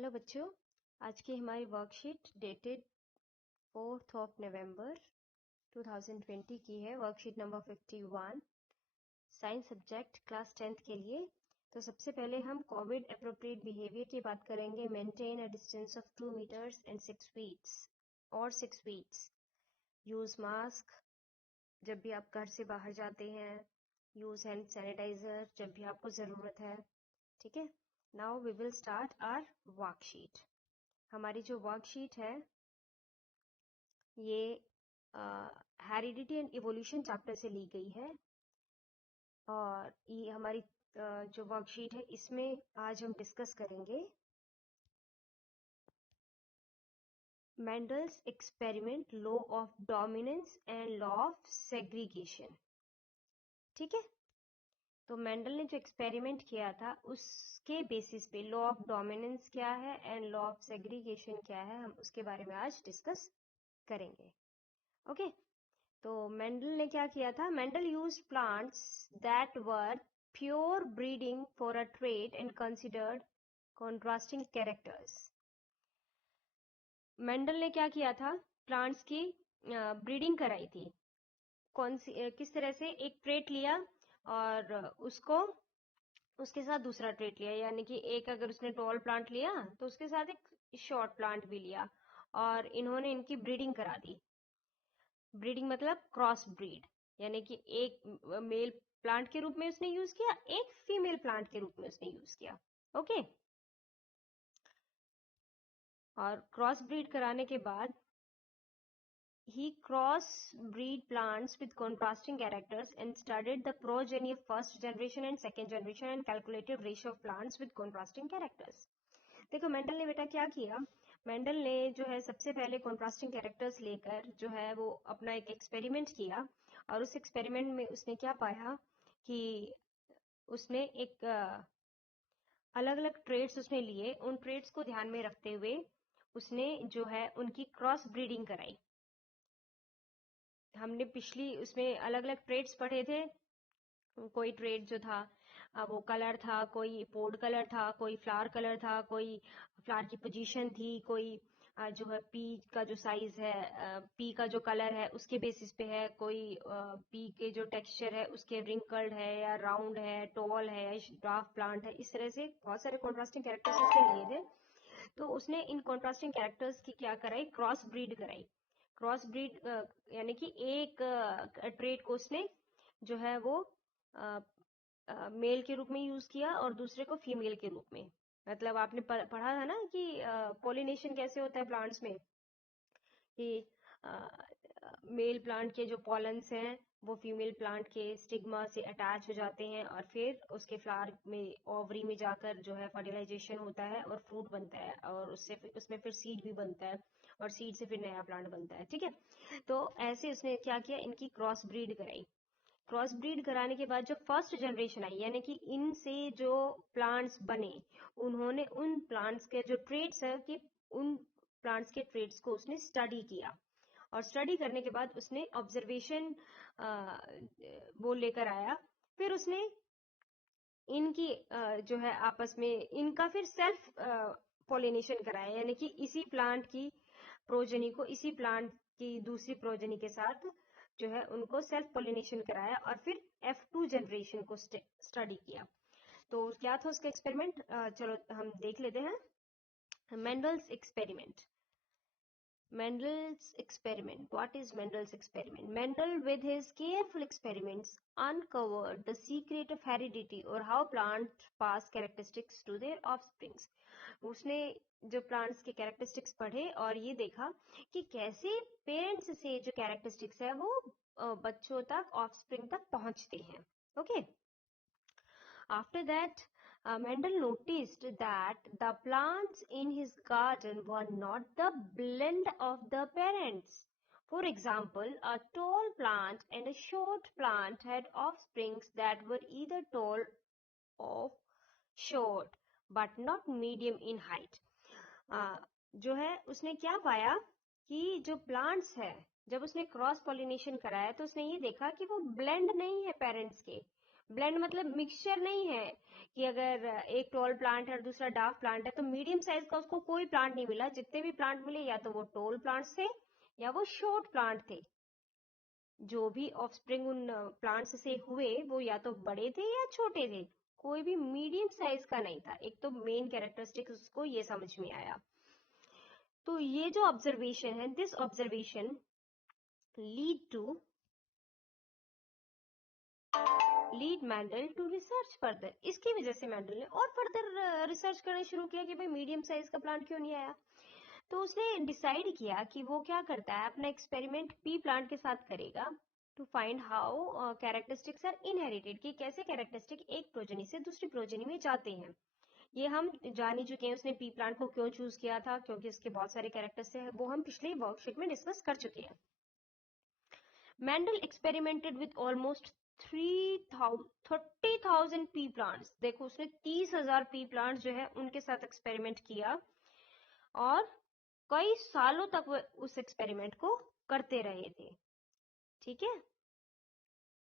Hello बच्चों, आज की हमारी worksheet dated 4th of November 2020 की है। Worksheet number 51 science subject class 10th के लिए। तो सबसे पहले हम कोविड अप्रोप्रिएट बिहेवियर की बात करेंगे। Maintain a distance of 2 metres and 6 feets और 6 फीट्स। यूज मास्क जब भी आप घर से बाहर जाते हैं। यूज हैंड सैनिटाइजर जब भी आपको ज़रूरत है। ठीक है, now we will start our worksheet. हमारी जो वर्कशीट है ये हेरिडिटी एंड इवोल्यूशन चैप्टर से ली गई है। और ये हमारी जो वर्कशीट है इसमें आज हम डिस्कस करेंगे Mendel's experiment, law of dominance and law of segregation. ठीक है, तो मेंडल ने जो एक्सपेरिमेंट किया था उसके बेसिस पे लॉ ऑफ डोमिनेंस क्या है एंड लॉ ऑफ सेग्रीगेशन क्या है, हम उसके बारे में आज डिस्कस करेंगे। ओके, तो मेंडल ने क्या किया था? Mendel use plants that were pure breeding for a trait and considered contrasting characters. Mendel ने क्या किया था? प्लांट्स की ब्रीडिंग कराई थी। कौन सी किस तरह से? एक ट्रेट लिया और उसको उसके साथ दूसरा ट्रेट लिया, यानी कि एक अगर उसने टॉल प्लांट लिया तो उसके साथ एक शॉर्ट प्लांट भी लिया और इन्होंने इनकी ब्रीडिंग करा दी। ब्रीडिंग मतलब क्रॉस ब्रीड, यानी कि एक मेल प्लांट के रूप में उसने यूज किया, एक फीमेल प्लांट के रूप में उसने यूज किया। ओके, और क्रॉस ब्रीड कराने के बाद he cross breed plants with contrasting characters and studied the progeny of first generation and second generation and calculated ratio of plants with contrasting characters. देखो मेंडल ने बेटा क्या किया? मेंडल ने जो है सबसे पहले कॉन्ट्रास्टिंग कैरेक्टर्स लेकर जो है वो अपना एक एक्सपेरिमेंट किया और उस एक्सपेरिमेंट में उसने क्या पाया कि उसने एक अलग अलग ट्रेड्स उसने लिए। उन ट्रेड्स को ध्यान में रखते हुए उसने जो है उनकी क्रॉस ब्रीडिंग कराई। हमने पिछली उसमें अलग अलग ट्रेड्स पढ़े थे। कोई ट्रेड जो था वो कलर था, कोई पोड कलर था, कोई फ्लावर कलर था, कोई फ्लावर की पोजीशन थी, कोई जो है पी का जो साइज है, पी का जो कलर है उसके बेसिस पे है, कोई पी के जो टेक्सचर है उसके रिंकल्ड है या राउंड है, टॉल है या ड्राफ्ट प्लांट है। इस तरह से बहुत सारे कॉन्ट्रास्टिंग कैरेक्टर्स उसने लिए थे। तो उसने इन कॉन्ट्रास्टिंग कैरेक्टर्स की क्या कराई? क्रॉस ब्रीड कराई। क्रॉस ब्रीड यानी कि एक ट्रेड को उसने जो है वो मेल के रूप में यूज किया और दूसरे को फीमेल के रूप में। मतलब आपने पढ़ा था ना कि पॉलिनेशन कैसे होता है प्लांट्स में, कि मेल प्लांट के जो पॉलन्स हैं वो फीमेल प्लांट के स्टिग्मा से अटैच हो जाते हैं और फिर उसके फ्लावर में, ओवरी में जाकर जो है फर्टिलाइजेशन होता है और फ्रूट बनता है और उसमें फिर सीड भी बनता है और सीड से फिर नया प्लांट बनता है। ठीक है, तो ऐसे उसने क्या किया? इनकी क्रॉस ब्रीड कराई। क्रॉस ब्रीड कराने के बाद जो फर्स्ट जनरेशन आई, यानी कि इनसे जो प्लांट्स बने, उन्होंने उन प्लांट्स के जो ट्रेड्स है कि उन प्लांट्स के ट्रेड्स को उसने स्टडी किया और स्टडी करने के बाद उसने ऑब्जर्वेशन वो लेकर आया। फिर उसने इनकी जो है आपस में इनका फिर सेल्फ पॉलिनेशन कराया, यानी कि इसी प्लांट की प्रोजेनी को इसी प्लांट की दूसरी प्रोजेनी के साथ जो है उनको सेल्फ पॉलिनेशन कराया और फिर F2 जनरेशन को स्टडी किया। तो क्या था उसका एक्सपेरिमेंट? चलो हम देख लेते हैं। Mendel's experiment. Mendel's experiment. What is Mendel's experiment? Mendel, with his careful experiments, uncovered the secret of heredity or how plants pass characteristics to their offsprings. उसने जो प्लांट्स के कैरेक्टरिस्टिक्स पढ़े और ये देखा कि कैसे पेरेंट्स से जो कैरेक्टरिस्टिक्स है वो बच्चों तक, ऑफस्प्रिंग तक पहुंचते हैं। Okay, after that, Mendel noticed that the plants in his garden were not the blend of the parents. For example, a tall plant and a short plant had offsprings that were either tall or short, but not medium in height. जो है उसने क्या पाया कि जो plants है, जब उसने क्रॉस पॉलिनेशन कराया तो उसने ये देखा कि वो ब्लेंड नहीं है पेरेंट्स के, ब्लेंड मतलब मिक्सचर नहीं है कि अगर एक टॉल प्लांट है और दूसरा डार्क प्लांट है तो मीडियम साइज का उसको कोई प्लांट नहीं मिला। जितने भी प्लांट मिले या तो वो टॉल प्लांट्स थे या वो शॉर्ट प्लांट थे। जो भी ऑफस्प्रिंग उन प्लांट्स से हुए वो या तो बड़े थे या छोटे थे, कोई भी मीडियम साइज का नहीं था। एक तो मेन कैरेक्टरिस्टिक उसको ये समझ में आया। तो ये जो ऑब्जर्वेशन है, this observation lead Mendel to research further. इसकी वजह से मैंडल ने और फर्दर रिसर्च करना शुरू किया कि भाई मीडियम साइज का प्लांट क्यों नहीं आया। तो उसने डिसाइड किया कि वो क्या करता है, अपना एक्सपेरिमेंट पी प्लांट के साथ करेगा to find how characteristics are inherited, कि कैसे कैरेक्टरिस्टिक एक प्रोजेनी से दूसरी प्रोजेनी में जाते हैं। ये हम जान ही चुके हैं उसने पी प्लांट को क्यों चूज किया था, क्योंकि उसके बहुत सारे कैरेक्टर्स थे, वो हम पिछले वर्कशीट में डिस्कस कर चुके हैं। Mendel experimented with almost 30,000 P plants. देखो उसने 30,000 पी प्लांट्स जो है उनके साथ एक्सपेरिमेंट किया और कई सालों तक वो उस एक्सपेरिमेंट को करते रहे थे। ठीक है,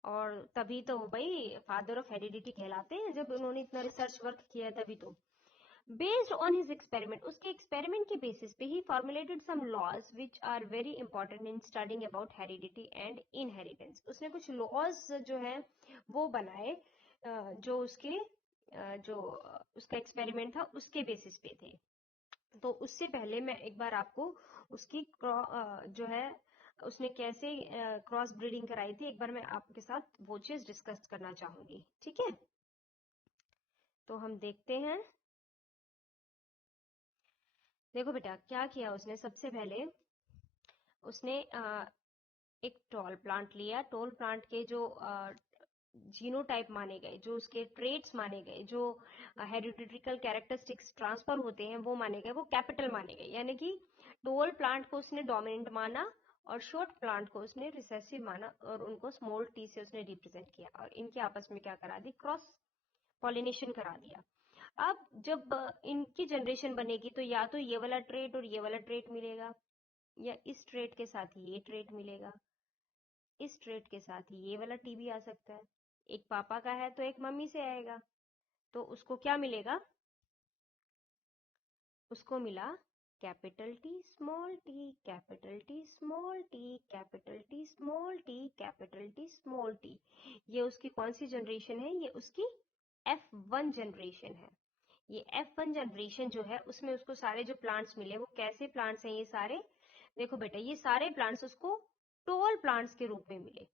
और तभी तो भाई फादर ऑफ हेरिडिटी कहलाते हैं, जब उन्होंने इतना रिसर्च वर्क किया तभी तो। बेस्ड ऑन हिज एक्सपेरिमेंट, उसके एक्सपेरिमेंट के बेसिस पे ही formulated some laws which are very important in studying about heredity and inheritance. उसने कुछ लॉज जो है वो बनाए जो उसके जो उसका एक्सपेरिमेंट था उसके बेसिस पे थे। तो उससे पहले मैं एक बार आपको उसकी जो है उसने कैसे क्रॉस ब्रीडिंग कराई थी, एक बार मैं आपके साथ वो चीज डिस्कस करना चाहूंगी। ठीक है, तो हम देखते हैं। देखो बेटा क्या किया उसने, सबसे पहले उसने एक टॉल प्लांट लिया। टॉल प्लांट के जो जीनोटाइप माने गए, जो उसके ट्रेट्स माने गए, जो हेरिडिटिकल कैरेक्टरिस्टिक्स ट्रांसफर होते हैं वो माने गए, वो कैपिटल माने गए। यानी कि टॉल प्लांट को उसने डोमिनेंट माना और शॉर्ट प्लांट को उसने रिसेसिव माना और उनको स्मॉल टी से उसने रिप्रेजेंट किया और इनके आपस में क्या करा दी, क्रॉस पॉलिनेशन करा दिया। अब जब इनकी जनरेशन बनेगी तो या तो ये वाला ट्रेट और ये वाला ट्रेट मिलेगा, या इस ट्रेट के साथ ये ट्रेट मिलेगा, इस ट्रेट के साथ ही ये वाला टी भी आ सकता है। एक पापा का है तो एक मम्मी से आएगा, तो उसको क्या मिलेगा, उसको मिला capital T small T, capital T small T, capital T small T, capital T small T. ये उसकी कौन सी जनरेशन है, ये उसकी F1 जनरेशन है। ये F1 जनरेशन जो है उसमें उसको सारे जो प्लांट्स मिले वो कैसे प्लांट्स हैं ये सारे, देखो बेटा ये सारे प्लांट्स उसको टॉल प्लांट्स के रूप में मिले।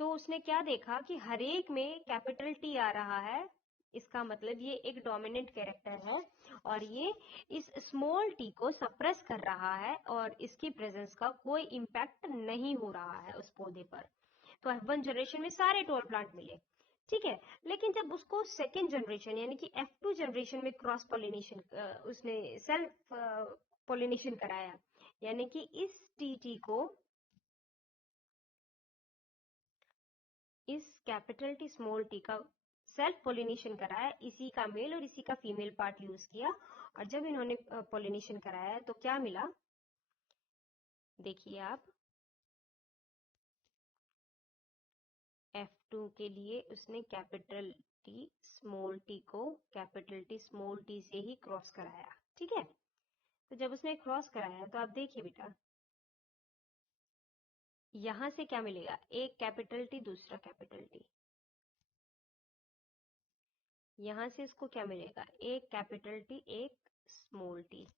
तो उसने क्या देखा कि हर एक में कैपिटल टी आ रहा है, इसका मतलब ये एक डोमिनेंट कैरेक्टर है और ये इस स्मॉल टी को सप्रेस कर रहा है और इसकी प्रेजेंस का कोई इम्पैक्ट नहीं हो रहा है उस पौधे पर। तो F1 जनरेशन में सारे टॉल प्लांट मिले। ठीक है, लेकिन जब उसको सेकेंड जनरेशन यानी कि F2 जनरेशन में क्रॉस पॉलिनेशन उसने सेल्फ पॉलिनेशन कराया, यानी कि इस टी को इस कैपिटल टी स्मॉल टी का सेल्फ पोलिनेशन कराया, इसी का मेल और इसी का फीमेल पार्ट यूज किया और जब इन्होंने पोलिनेशन कराया तो क्या मिला, देखिए आप F2 के लिए उसने कैपिटल टी स्मॉल टी को कैपिटल टी स्मॉल टी से ही क्रॉस कराया। ठीक है, तो जब उसने क्रॉस कराया तो आप देखिए बेटा यहां से क्या मिलेगा, एक कैपिटल टी दूसरा कैपिटल टी, यहां से इसको क्या मिलेगा, एक कैपिटल टी एक स्मॉल टी,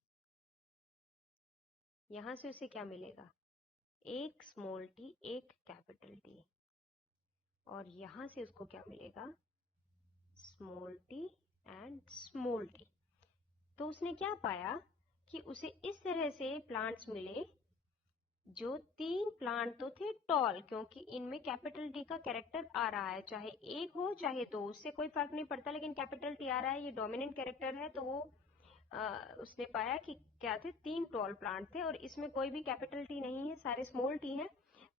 यहां से उसे क्या मिलेगा, एक स्मॉल टी एक कैपिटल टी, और यहां से उसको क्या मिलेगा, small T and small T. तो उसने क्या पाया कि उसे इस तरह से प्लांट्स मिले जो तीन प्लांट तो थे टॉल, क्योंकि इनमें कैपिटल टी का कैरेक्टर आ रहा है, चाहे एक हो चाहे दो उससे कोई फर्क नहीं पड़ता, लेकिन कैपिटल टी आ रहा है, ये डोमिनेंट कैरेक्टर है। तो वो उसने पाया कि क्या थे, तीन टॉल प्लांट थे और इसमें कोई भी कैपिटल टी नहीं है, सारे स्मॉल टी हैं,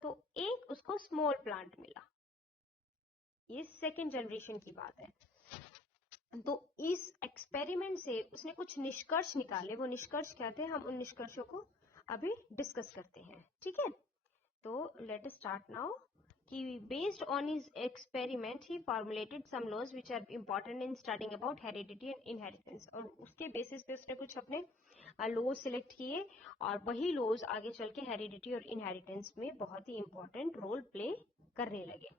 तो एक उसको स्मॉल प्लांट मिला। ये सेकेंड जनरेशन की बात है। तो इस एक्सपेरिमेंट से उसने कुछ निष्कर्ष निकाले, वो निष्कर्ष क्या थे, हम उन निष्कर्षों को अभी डिस्कस करते हैं। ठीक है, तो लेट स्टार्ट नाउ। कि based on his experiment he formulated some laws which are important in studying about heredity and inheritance, और उसके बेसिस पे उसने कुछ अपने लॉज सिलेक्ट किए और वही लॉज आगे चल के हेरिडिटी और इनहेरिटेंस में बहुत ही इंपॉर्टेंट रोल प्ले करने लगे।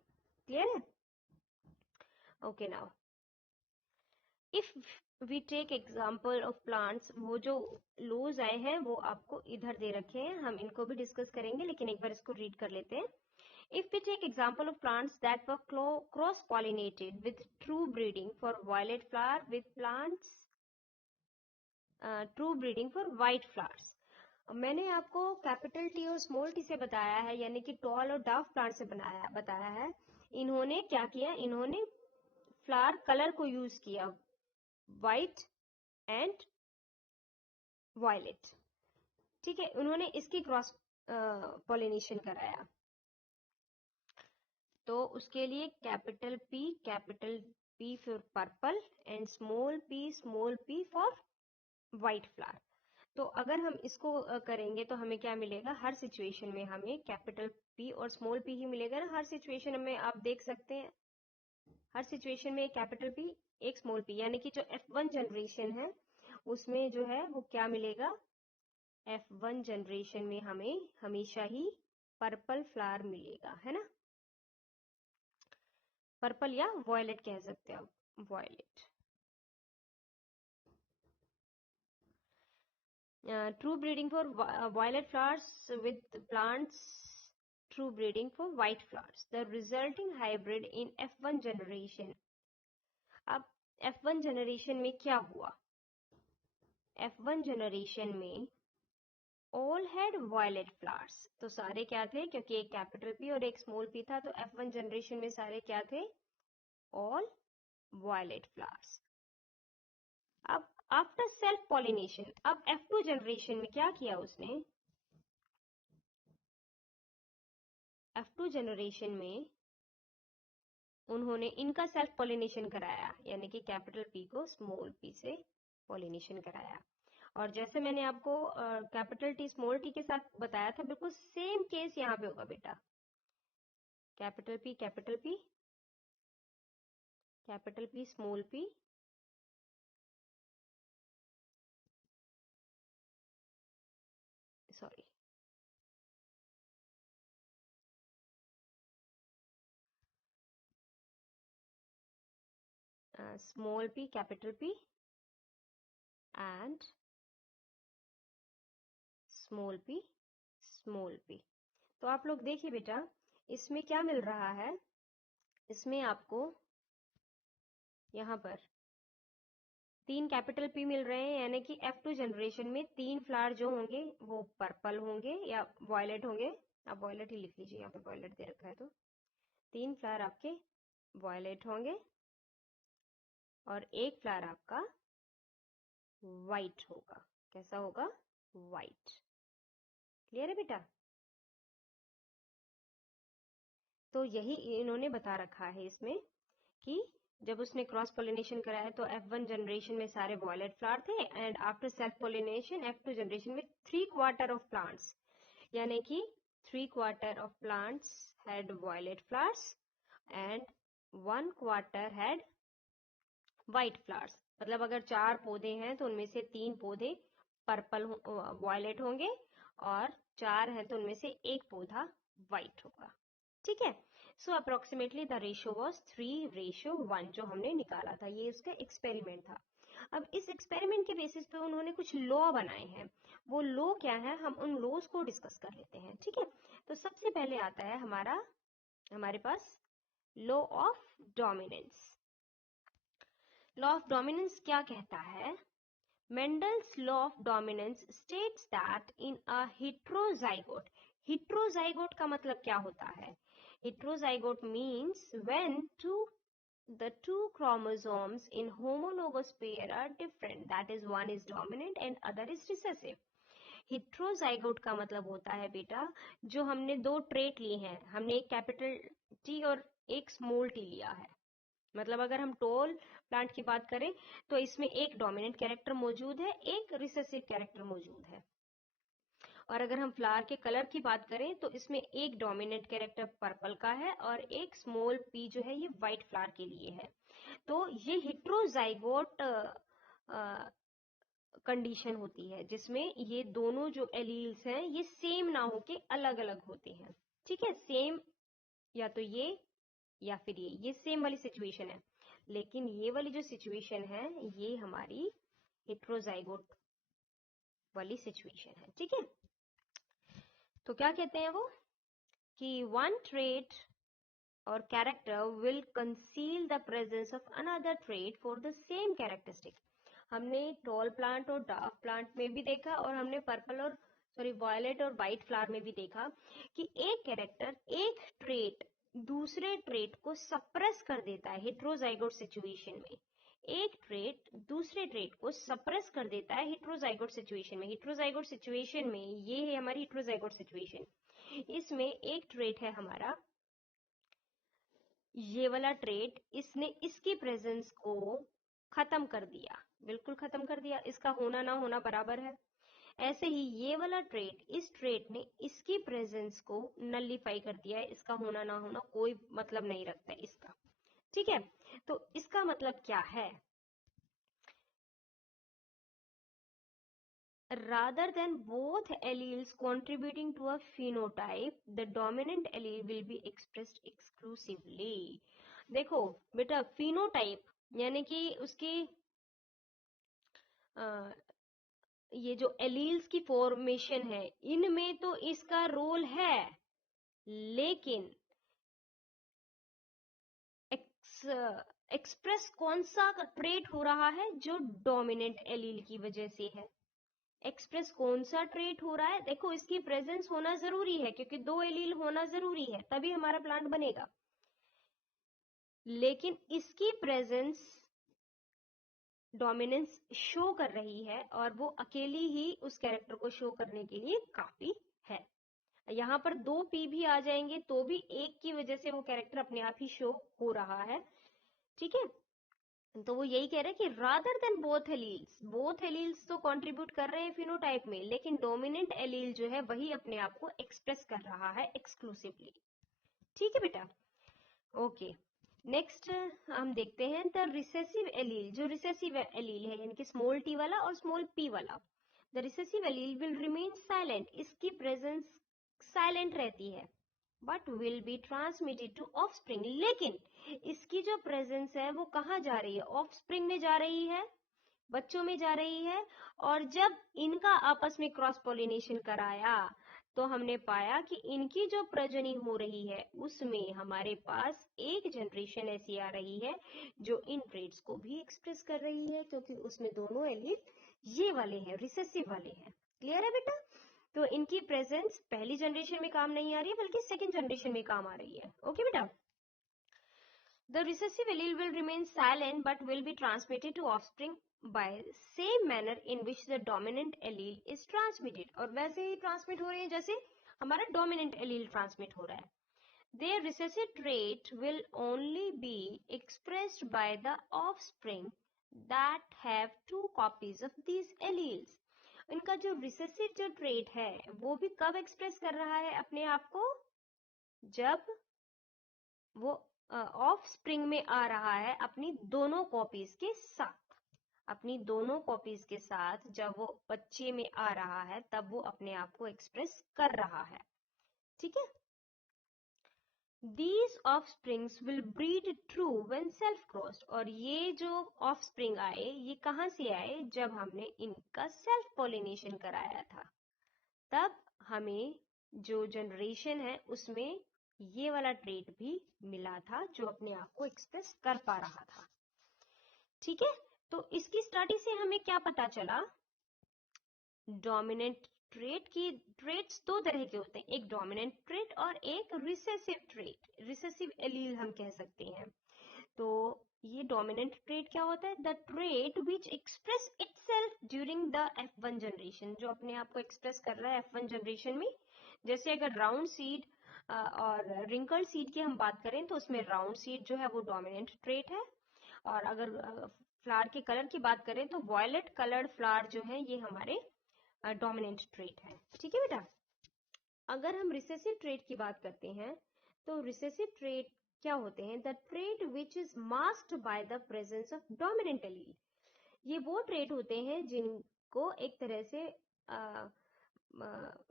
क्लियर है? Okay, now if we take example of plants, वो जो लॉज आए हैं वो आपको इधर दे रखे हैं, हम इनको भी डिस्कस करेंगे, लेकिन एक बार इसको रीड कर लेते हैं। If we take example of plants that were cross-pollinated with true breeding for violet flower with plants, true breeding for white flowers. मैंने आपको कैपिटल टी और स्मॉल टी से बताया है, यानी कि टॉल और डार्क प्लांट से बताया है। इन्होंने क्या किया, इन्होंने फ्लावर कलर को यूज किया व्हाइट एंड वायलेट, ठीक है, उन्होंने इसकी क्रॉस पॉलिनेशन कराया। तो उसके लिए capital P for purple and small P for white flower. तो अगर हम इसको करेंगे तो हमें क्या मिलेगा, हर सिचुएशन में हमें कैपिटल पी और स्मॉल पी ही मिलेगा ना। हर सिचुएशन में आप देख सकते हैं, हर सिचुएशन में एक कैपिटल पी एक स्मॉल पी, यानी कि जो F1 जनरेशन है उसमें जो है वो क्या मिलेगा, F1 जनरेशन में हमें हमेशा ही पर्पल फ्लावर मिलेगा, है ना। पर्पल या वॉयलेट कह सकते हैं आप, violet. True breeding for violet flowers with plants, true breeding for white flowers, the resulting hybrid in F1 generation। अब F1 जनरेशन में क्या हुआ, F1 जनरेशन में all had violet flowers, तो सारे क्या थे, क्योंकि एक कैपिटल पी और एक स्मॉल पी था, तो F1 जनरेशन में सारे क्या थे, all violet flowers। अब आफ्टर सेल्फ पॉलिनेशन, अब F2 जनरेशन में क्या किया उसने, F2 जनरेशन में उन्होंने इनका सेल्फ पॉलिनेशन कराया, यानी कि कैपिटल पी को स्मॉल पी से पॉलिनेशन कराया। और जैसे मैंने आपको कैपिटल टी स्मॉल टी के साथ बताया था, बिल्कुल सेम केस यहाँ पे होगा बेटा। Capital P small P, sorry, small P capital P and small P. तो आप लोग देखिए बेटा, इसमें क्या मिल रहा है, इसमें आपको यहाँ पर 3 कैपिटल पी मिल रहे हैं, यानी कि F2 जनरेशन में 3 फ्लावर जो होंगे वो पर्पल होंगे या वॉयलेट होंगे। आप वॉयलेट ही लिख लीजिए, यहाँ पे वॉयलेट दे रखा है, तो 3 फ्लावर आपके वॉयलेट होंगे और एक फ्लावर आपका व्हाइट होगा। कैसा होगा, व्हाइट। क्लियर है बेटा? तो यही इन्होंने बता रखा है इसमें कि जब उसने क्रॉस पोलिनेशन कराया तो F1 जनरेशन में सारे वॉयलेट फ्लावर थे and after self pollination F2 generation में 3/4 ऑफ प्लांट्स, यानी कि 3/4 of plants had violet flowers and 1/4 had white flowers. मतलब अगर 4 पौधे हैं तो उनमें से 3 पौधे पर्पल वॉयलेट होंगे और 4 हैं तो उनमें से एक पौधा व्हाइट होगा। ठीक है, सो अप्रोक्सीमेटली द रेशियो वाज 3:1 जो हमने निकाला था, ये इसका एक्सपेरिमेंट था। अब इस एक्सपेरिमेंट के बेसिस पे उन्होंने कुछ लॉ बनाए हैं, वो लॉ क्या है, हम उन लॉज को डिस्कस कर लेते हैं। ठीक है, तो सबसे पहले आता है हमारे पास law of dominance. Law of dominance क्या कहता है, Mendel's law of dominance states that in a heterozygote, heterozygote का मतलब क्या होता है, heterozygote means when the two chromosomes in homologous pair are different, that is one is dominant and other is recessive। heterozygote का मतलब होता है बेटा, जो हमने 2 ट्रेट लिए हैं, हमने एक कैपिटल टी और एक स्मॉल टी लिया है। मतलब अगर हम टॉल प्लांट की बात करें तो इसमें एक डोमिनेंट कैरेक्टर मौजूद है, एक रिसेसिव कैरेक्टर मौजूद है, और अगर हम फ्लावर के कलर की बात करें तो इसमें एक डोमिनेंट कैरेक्टर पर्पल का है और एक स्मॉल पी जो है ये व्हाइट फ्लावर के लिए है। तो ये हेट्रोजाइगोट कंडीशन होती है जिसमें ये दोनों जो एलील्स हैं ये सेम ना होके अलग अलग होते हैं। ठीक है, सेम या तो ये या फिर ये सेम वाली सिचुएशन है। लेकिन ये वाली जो सिचुएशन है ये हमारी हेट्रोजाइगोट वाली सिचुएशन है। ठीक है, तो क्या कहते हैं वो कि one trait or character will conceal the presence of another trait for the same characteristic। हमने टॉल प्लांट और डार्क प्लांट में भी देखा और हमने पर्पल और वायलेट और व्हाइट फ्लावर में भी देखा कि एक कैरेक्टर एक ट्रेट दूसरे ट्रेट को सप्रेस कर देता है हेट्रोजाइगोट सिचुएशन में। एक ट्रेट दूसरे ट्रेट को सप्रेस कर देता है हेट्रोजाइगोट सिचुएशन में। हेट्रोजाइगोट सिचुएशन में ये है हमारी हेट्रोजाइगोट सिचुएशन। इसमें एक ट्रेट है हमारा ये वाला ट्रेट, इसने इसकी प्रेजेंस को खत्म कर दिया, बिल्कुल खत्म कर दिया, इसका होना ना होना बराबर है। ऐसे ही ये वाला ट्रेट, इस ट्रेट ने इसकी प्रेजेंस को नलिफाई कर दिया है, इसका होना ना होना कोई मतलब नहीं रखता है इसका। ठीक है, तो इसका मतलब क्या है? Rather than both alleles contributing to a phenotype, the dominant allele will be expressed exclusively। देखो बेटा, phenotype यानी कि उसकी ये जो एलील्स की फॉर्मेशन है इनमें तो इसका रोल है, लेकिन एक्सप्रेस कौन सा ट्रेट हो रहा है? जो डोमिनेंट एलील की वजह से है। एक्सप्रेस कौन सा ट्रेट हो रहा है? देखो, इसकी प्रेजेंस होना जरूरी है क्योंकि दो एलील होना जरूरी है तभी हमारा प्लांट बनेगा, लेकिन इसकी प्रेजेंस डोमिनेंस शो कर रही है और वो अकेली ही उस कैरेक्टर को शो करने के लिए काफी है। यहाँ पर दो पी भी आ जाएंगे तो भी एक की वजह से वो कैरेक्टर अपने आप ही शो हो रहा है। ठीक है, तो वो यही कह रहे हैं कि रादर देन बोथ एलील्स तो कंट्रीब्यूट कर रहे हैं फिनोटाइप में, लेकिन डोमिनेंट एलील जो है वही अपने आप को एक्सप्रेस कर रहा है एक्सक्लूसिवली। ठीक है बेटा, ओके। नेक्स्ट हम देखते हैं द रिसेसिव एलील। जो रिसेसिव एलील है यानी कि स्मॉल टी वाला और स्मॉल पी वाला, the recessive allele will remain silent, इसकी प्रेजेंस साइलेंट रहती है, but will be transmitted to offspring. लेकिन इसकी जो प्रेजेंस है वो कहाँ जा रही है? ऑफस्प्रिंग में जा रही है, बच्चों में जा रही है। और जब इनका आपस में क्रॉस पॉलिनेशन कराया तो हमने पाया कि इनकी जो प्रजनन हो रही है उसमें हमारे पास एक जनरेशन ऐसी आ रही है जो इन ट्रेड्स को भी एक्सप्रेस कर रही है, क्योंकि उसमें दोनों एलील ये वाले हैं, रिसेसिव वाले हैं। क्लियर है बेटा? तो इनकी प्रेजेंस पहली जनरेशन में काम नहीं आ रही है बल्कि सेकेंड जनरेशन में काम आ रही है। ओके बेटा, the recessive allele will remain silent but will be transmitted to offspring by same manner in which the dominant allele is transmitted। और वैसे ही ट्रांसमिट हो रही है जैसे हमारा डोमिनेंट एलील ट्रांसमिट हो रहा है। Their recessive trait will only be expressed by the offspring that have two copies of these alleles। इनका जो रिसेसिव जो ट्रेट है वो भी कब एक्सप्रेस कर रहा है अपने आप को? जब वो ऑफ स्प्रिंग में आ रहा है अपनी दोनों कॉपीज के साथ। अपनी दोनों कॉपीज के साथ जब वो बच्चे में आ रहा है तब वो अपने आप को एक्सप्रेस कर रहा है। ठीक है, These offsprings will breed true when self crossed। और ये जो offspring आए ये कहाँ से आए? जब हमने इनका सेल्फ पॉलिनेशन कराया था तब हमें जो जनरेशन है उसमें ये वाला ट्रेट भी मिला था जो अपने आप को एक्सप्रेस कर पा रहा था। ठीक है, तो इसकी स्टडी से हमें क्या पता चला? डोमिनेंट ट्रेट की ट्रेट्स दो तरह के होते हैं, एक डोमिनेंट ट्रेट और एक रिसेसिव ट्रेट, रिसेसिव एलील हम कह सकते हैं। तो ये डोमिनेंट ट्रेट क्या होता है? The trait which express itself during the F1 generation, जो अपने आप को एक्सप्रेस कर रहा है F1 जनरेशन में। जैसे अगर राउंड सीड और रिंकल सीड की हम बात करें तो उसमें राउंड सीड जो है वो डोमिनेंट ट्रेट है, और अगर फ्लावर के कलर की बात करें तो वॉयलेट कलर्ड फ्लावर जो है ये हमारे डोमिनेंट ट्रेट है। ठीक है बेटा। अगर हम रिसेसिव ट्रेट की बात करते हैं तो रिसेसिव ट्रेट क्या होते हैं? The trait which is masked by the presence of dominant allele. ये वो ट्रेट होते हैं जिनको एक तरह से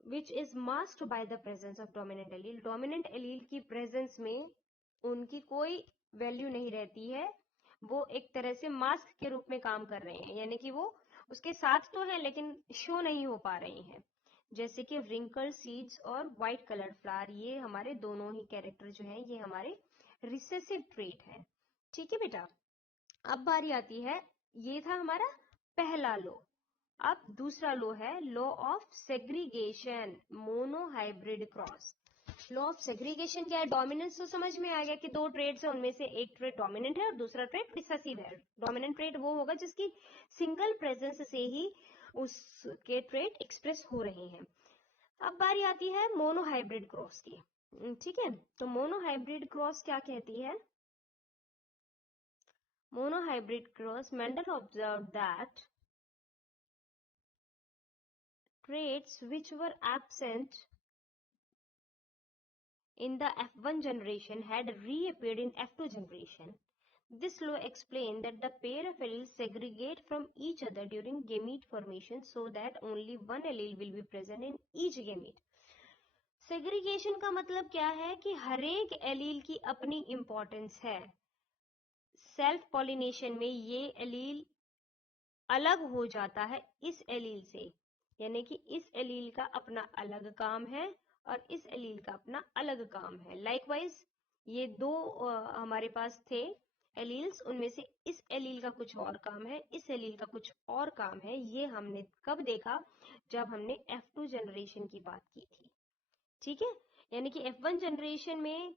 which is masked by the presence of dominant allele. Dominant allele की प्रेजेंस में उनकी कोई वैल्यू नहीं रहती है, वो एक तरह से मास्क के रूप में काम कर रहे हैं, यानी कि वो उसके साथ तो है लेकिन शो नहीं हो पा रहे हैं। जैसे कि रिंकल सीड्स और व्हाइट कलर्ड फ्लावर, ये हमारे दोनों ही कैरेक्टर जो हैं ये हमारे रिसेसिव ट्रेट है। ठीक है बेटा। अब बारी आती है, ये था हमारा पहला लॉ। अब दूसरा लॉ है law of segregation, monohybrid cross. Law of segregation क्या है? डोमिनेंस तो समझ में आ गया कि दो ट्रेड्स है, उनमें से एक ट्रेड डोमिनेंट है और दूसरा ट्रेड रिसेसिव है। डोमिनेंट ट्रेड वो होगा जिसकी सिंगल प्रेजेंस से ही उसके ट्रेड एक्सप्रेस हो रहे हैं। अब बारी आती है मोनोहाइब्रिड क्रॉस की। ठीक है, तो मोनोहाइब्रिड क्रॉस क्या कहती है? Monohybrid cross, Mendel observed that traits which were absent in the F1 generation had reappeared in F2 generation. This law explained that the pair of alleles segregate from each other during gamete formation so that only one allele will be present in each gamete. Segregation का मतलब क्या है कि हरेक allele की अपनी importance है। Self pollination में ये एलील अलग हो जाता है इस एलील से, यानी कि इस एलील का अपना अलग काम है और इस एलील का अपना अलग काम है। लाइकवाइज ये दो हमारे पास थे एलील्स, उनमें से इस एलील का कुछ और काम है, इस एलील का कुछ और काम है। ये हमने कब देखा? जब हमने F2 जनरेशन की बात की थी। ठीक है, यानी कि F1 जनरेशन में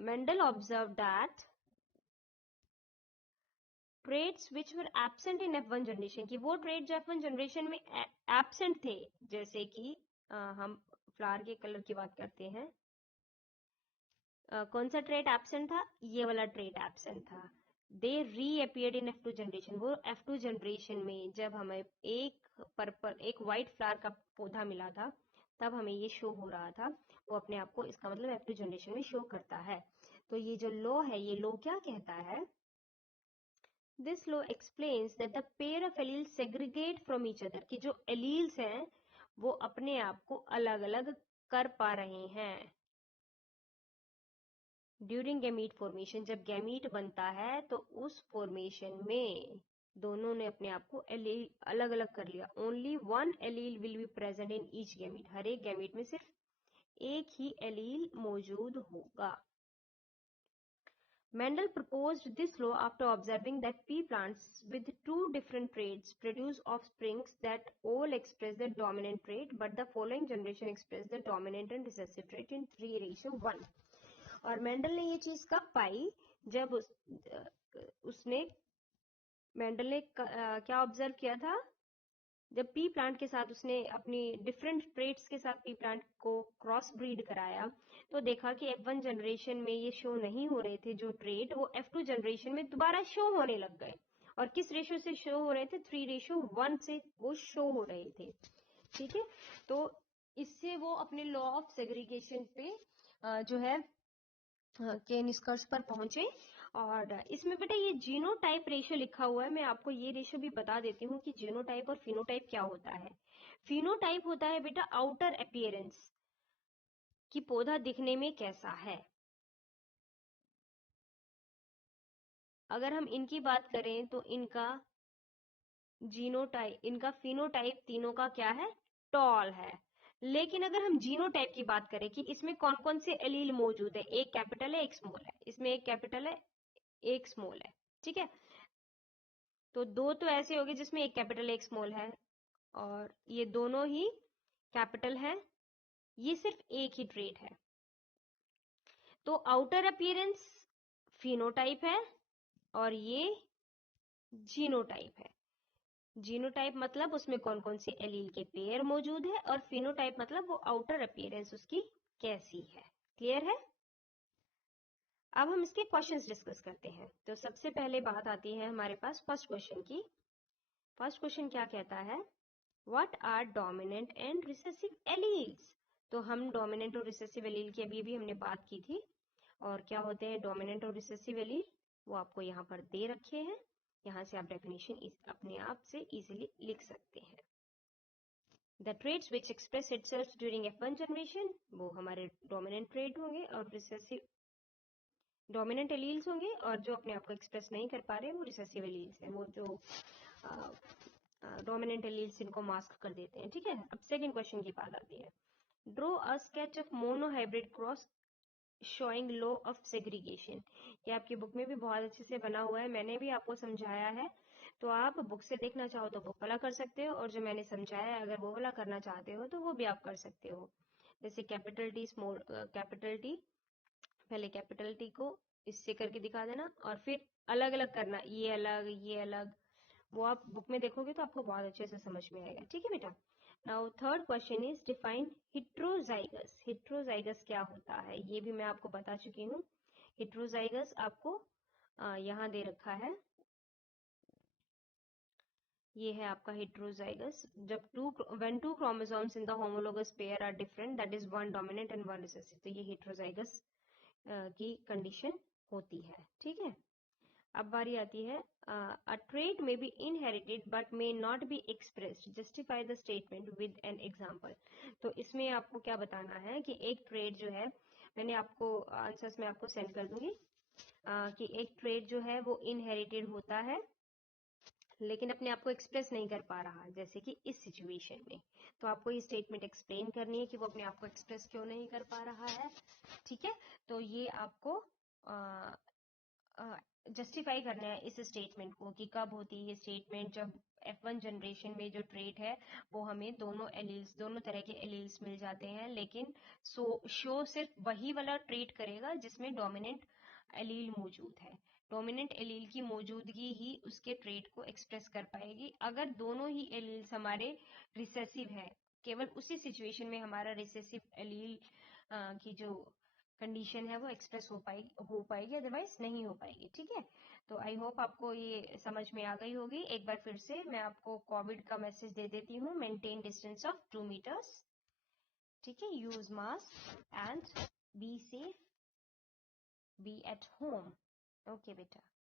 Mendel observe that traits which were absent in F1 generation, की वो ट्रेड जो F1 जनरेशन में एब्सेंट थे, जैसे कि हम फ्लावर के कलर की बात करते हैं, कौन सा ट्रेड एब्सेंट था? ये वाला ट्रेड एब्सेंट था। दे रीअपियर्ड इन F2 जनरेशन। वो F2 जनरेशन में जब हमें एक व्हाइट फ्लावर का पौधा मिला था, तब हमें ये शो हो रहा था, वो अपने आप को, इसका मतलब F2 जनरेशन में शो करता है। तो ये जो लॉ है, ये लॉ क्या कहता है? This law explains that the pair of alleles segregate from each other, कि जो alleles हैं वो अपने आप को अलग अलग कर पा रहे हैं ड्यूरिंग गैमीट फॉर्मेशन। जब गैमीट बनता है तो उस फॉर्मेशन में दोनों ने अपने आप को अलग अलग कर लिया। Only one allele will be present in each gamete. हर एक गैमीट में सिर्फ एक ही एलील मौजूद होगा। Mendel proposed this law after observing that pea plants with two different traits produce offsprings that all express the dominant trait, but the following generation express the dominant and recessive trait in 3:1. और Mendel ने ये चीज कब पाई? जब उसने Mendel ने क्या observe किया था? जब पी प्लांट के साथ उसने अपनी डिफरेंट ट्रेट्स के साथ पी प्लांट को क्रॉस ब्रीड कराया, तो देखा कि F1 जनरेशन में ये शो नहीं हो रहे थे जो ट्रेट, वो F2 जनरेशन में दोबारा शो होने लग गए। और किस रेशो से शो हो रहे थे? 3:1 से वो शो हो रहे थे। ठीक है, तो इससे वो अपने लॉ ऑफ सेग्रीगेशन पे जो है के निष्कर्ष पर पहुंचे। और इसमें बेटा ये जीनोटाइप रेशियो लिखा हुआ है, मैं आपको ये रेशियो भी बता देती हूँ कि जीनोटाइप और फिनोटाइप क्या होता है। फिनोटाइप होता है बेटा आउटर अपीयरेंस, कि पौधा दिखने में कैसा है। अगर हम इनकी बात करें तो इनका जीनोटाइप, इनका फिनोटाइप तीनों का क्या है? टॉल है। लेकिन अगर हम जीनोटाइप की बात करें कि इसमें कौन कौन से एलील मौजूद है, एक कैपिटल है एक स्मॉल है, इसमें एक कैपिटल है एक स्मॉल है। ठीक है, तो दो तो ऐसे हो गए जिसमें एक कैपिटल एक स्मॉल है, और ये दोनों ही कैपिटल है, ये सिर्फ एक ही ट्रेट है। तो आउटर अपीयरेंस फिनोटाइप है और ये जीनोटाइप है। जीनोटाइप मतलब उसमें कौन कौन से एलील के पेयर मौजूद है, और फिनोटाइप मतलब वो आउटर अपीयरेंस उसकी कैसी है। क्लियर है? अब हम इसके क्वेश्चंस डिस्कस करते हैं। तो सबसे पहले बात आती है हमारे पास फर्स्ट क्वेश्चन की। फर्स्ट क्वेश्चन क्या कहता है, what are dominant and recessive alleles. तो हम डोमिनेंट और रिसेसिव एलील की अभी भी हमने बात की थी, और क्या होते हैं डोमिनेंट और रिसेसिव एलील, वो आपको यहाँ पर दे रखे हैं। यहाँ से आप डेफिनेशन अपने आप से इजीली लिख सकते हैं। The traits which express itself during F1 generation, वो हमारे डोमिनेंट ट्रेड होंगे, और रिसेसिव डोमिनेंट एलील्स होंगे, और जो अपने आप को एक्सप्रेस नहीं कर पा रहे वो रिसेसिव एलील्स हैं, वो जो डोमिनेंट एलील्स इनको मास्क कर देते हैं। ठीक है, अब सेकंड क्वेश्चन की बात आती है, draw a sketch of monohybrid cross showing law of segregation. ये आपकी बुक में भी बहुत अच्छे से बना हुआ है, मैंने भी आपको समझाया है, तो आप बुक से देखना चाहो तो बुक वाला कर सकते हो, और जो मैंने समझाया है अगर वो वाला करना चाहते हो तो वो भी आप कर सकते हो। जैसे capital T small capital T, पहले कैपिटल टी को इससे करके दिखा देना, और फिर अलग अलग करना, ये अलग, वो आप बुक में देखोगे तो आपको बहुत अच्छे से समझ में आएगा। ठीक है बेटा। Now third question is define heterozygous. Heterozygous क्या होता है, ये भी मैं आपको बता चुकी हूँ। हिट्रोजाइगस आपको यहाँ दे रखा है, ये है आपका हेट्रोजाइगस। जब when two chromosomes in the homologous pair are different, that is one dominant and one recessive, तो ये हेट्रोजाइगस की कंडीशन होती है। ठीक है, अब बारी आती है, अ ट्रेट में B inherited but may not be expressed, justify the statement with an example. तो इसमें आपको क्या बताना है कि एक ट्रेट जो है, मैंने आपको आंसर्स में आपको सेंड कर दूंगी, कि एक ट्रेट जो है वो इनहेरिटेड होता है लेकिन अपने आप को एक्सप्रेस नहीं कर पा रहा, जैसे कि इस सिचुएशन में। तो आपको ये स्टेटमेंट एक्सप्लेन करनी है कि वो अपने आप को एक्सप्रेस क्यों नहीं कर पा रहा है। ठीक है, तो ये आपको जस्टिफाई करना है इस स्टेटमेंट को, कि कब होती है ये स्टेटमेंट, जब F1 जनरेशन में जो ट्रेट है वो हमें दोनों तरह के एलील्स मिल जाते हैं, लेकिन शो सिर्फ वही वाला ट्रेट करेगा जिसमें डोमिनेंट एलील मौजूद है। डोमिनेंट एलील की मौजूदगी ही उसके ट्रेट को एक्सप्रेस कर पाएगी। अगर दोनों ही एलील्स हमारे रिसेसिव है, केवल उसी सिचुएशन में हमारा रिसेसिव एलील की जो कंडीशन है वो एक्सप्रेस हो पाएगी, अदरवाइज नहीं हो पाएगी। ठीक है, तो आई होप आपको ये समझ में आ गई होगी। एक बार फिर से मैं आपको कोविड का मैसेज दे देती हूँ, मेंटेन डिस्टेंस ऑफ 2 मीटर्स। ठीक है, use mask and be safe, be at home. Okay बेटा।